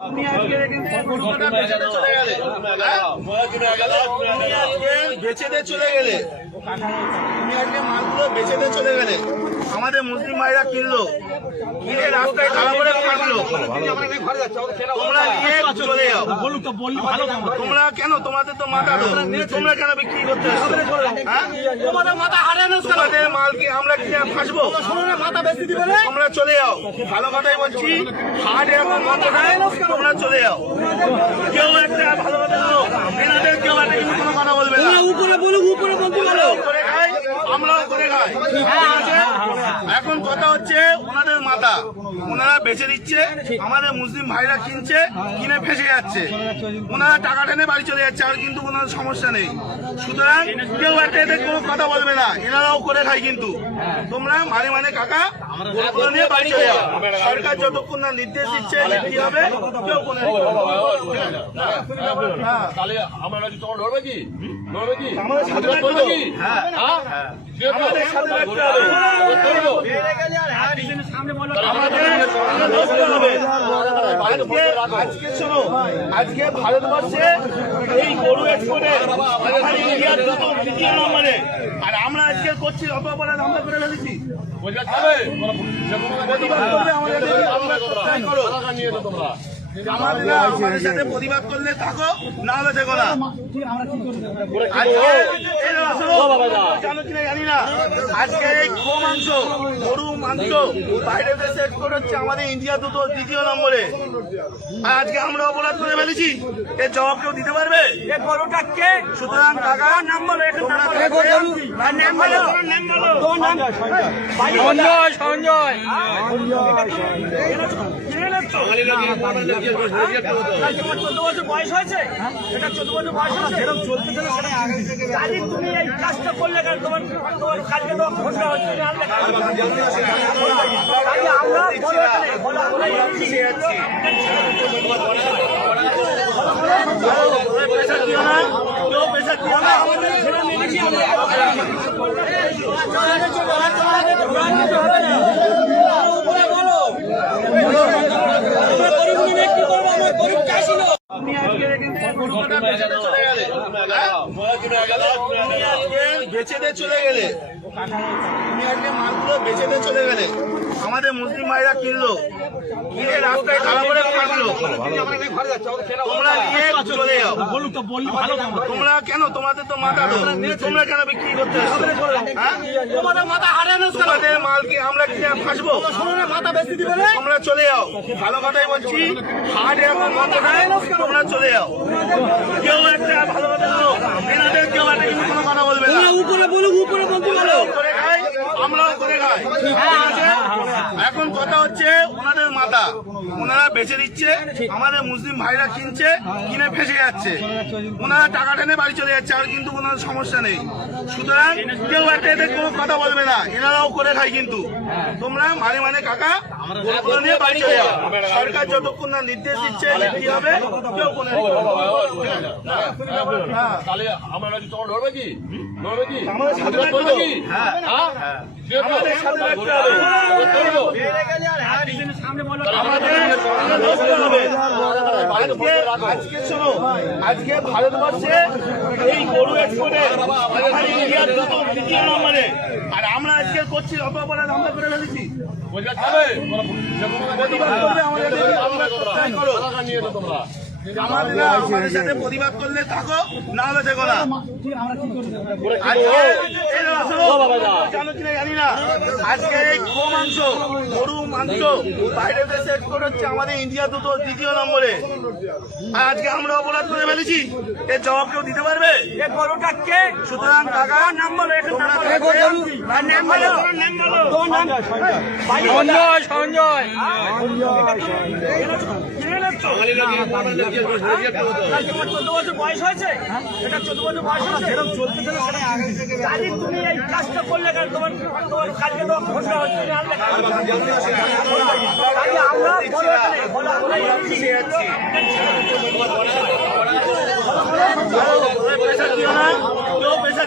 আপনি আজকে বেচে দিয়ে চলে গেলে তুমি আজকে মালগুলো বেচে দিয়ে চলে গেলে আমাদের মুসলিম ভাইরা কিনলো, কিনে রাস্তায় খারাপ করে কাটলো, তোমরা নিয়ে চলে যাও। তোমরা কেন, তোমাদের তো মাথা, তোমরা কেন বিক্রি করতে আসছো? তোমাদের মাথা হারানো, তোমাদের মালকে আমরা কিনে ফাঁসবো, মাথা বেশি দিবে, তোমরা চলে যাও। ভালো কথাই বলছি, হাট এখন বন্ধ নাই, তোমরা চলে যাও। কেউ একটা ভালো কথা বলো, এনাদের কেউ একটা কিন্তু কোনো কথা বলবে না। উপরে বলুক, উপরে বলতে পারো, করে খাই, আমরাও করে খাই। এখন কথা হচ্ছে ওনাদের মাথা, ওনারা বেচে দিচ্ছে, আমাদের মুসলিম ভাইরা কিনছে, কিনে ফেসে যাচ্ছে, ওনারা টাকা টেনে বাড়ি চলে যাচ্ছে, আর কিন্তু কোনো সমস্যা নেই। সুতরাং কেউ একটা এদের কোনো কথা বলবে না, এনারাও করে খায়। কিন্তু তোমরা মানে কাকা নিয়ে বাড়ি চলে যাও। সরকার যতক্ষণ না নির্দেশ দিচ্ছে কি হবে, কেউ কোনো আজকে শোনো, আজকে ভারতবর্ষে এই গরু এক্সপোর্টে ইন্ডিয়ার তৃতীয় নম্বরে, আর আমরা আজকে করছি অপরাধ আমরা করে ফেলেছি। আমাদের সাথে প্রতিবাদ করলে থাকো, না হলে দেখো না। জানি না আজকে এই গো মাংস, গরু মাংস বাইরের দেশে এক্সপোর্ট হচ্ছে, আমাদের ইন্ডিয়া দ্বিতীয় নম্বরে। আর আজকে আমরা অপরাধ করে ফেলেছি, এর জবাব কেউ দিতে পারবে? সুতরাং টাকা নাম বলো, সঞ্জয় বয়স হয়েছে, এটা 14 বছর বয়স হয়েছে, তুমি এই কাজটা করলে কেন? তোমার কাজকে তো ঘোষণা হচ্ছে, আমরা বেচে দিয়ে চলে গেলে, তুমি আজকে মালগুলো বেচে দিয়ে চলে গেলে আমাদের মুসলিম ভাইরা কিনলো, কিনে রাস্তায় খারাপ করে কাটলো, তোমরা নিয়ে চলে যাও। তোমরা কেন, তোমাদের তো মাথা, তোমরা কেন বিক্রি করতে আসছো? তোমাদের মাথা হারানো, তোমাদের মালকে আমরা কিনে ফাঁসবো, মাথা বেশি দিবে, তোমরা চলে যাও। ভালো কথাই বলছি, হাট এখন বন্ধ নাই, তোমরা চলে যাও। কেউ একটা ভালো কথা বলো, এনাদের কেউ একটা কিন্তু কোনো কথা বলবে না। উপরে বলুক, উপরে বলতে পারো, করে খাই, আমরাও করে খাই। এখন কথা হচ্ছে ওনাদের মাথা, ওনারা বেচে দিচ্ছে, আমাদের মুসলিম ভাইরা কিনছে, কিনে ফেসে যাচ্ছে, ওনারা টাকা টেনে বাড়ি চলে যাচ্ছে, আর কিন্তু কোনো সমস্যা নেই। সুতরাং কেউ একটা এদের কোনো কথা বলবে না, এনারাও করে খায়। কিন্তু তোমরা মানে কাকা নিয়ে বাড়ি চলে যাও। সরকার যতক্ষণ না নির্দেশ দিচ্ছে কি হবে, কেউ কোনো আজকে শোনো, আজকে ভারতবর্ষে এই গরু এক্সপোর্টে ইন্ডিয়ার তৃতীয় নম্বরে, আর আমরা আজকে করছি অপরাধ আমরা করে ফেলেছি। আমাদের সাথে প্রতিবাদ করলে থাকো, না হলে দেখো না। জানি না আজকে এই গো মাংস, গরু মাংস বাইরের দেশে এক্সপোর্ট হচ্ছে, আমাদের ইন্ডিয়া দ্বিতীয় নম্বরে। আর আজকে আমরা অপরাধ করে ফেলেছি, এর জবাব কেউ দিতে পারবে? সুতরাং টাকা নাম বলো, সঞ্জয় 14 বছর বয়স হয়েছে, এটা 14 বছর বয়স হয়েছে, তুমি এই কাজটা করলে কেন? তোমার কাজকে তো ঘোষণা হচ্ছে, আমরা পেশা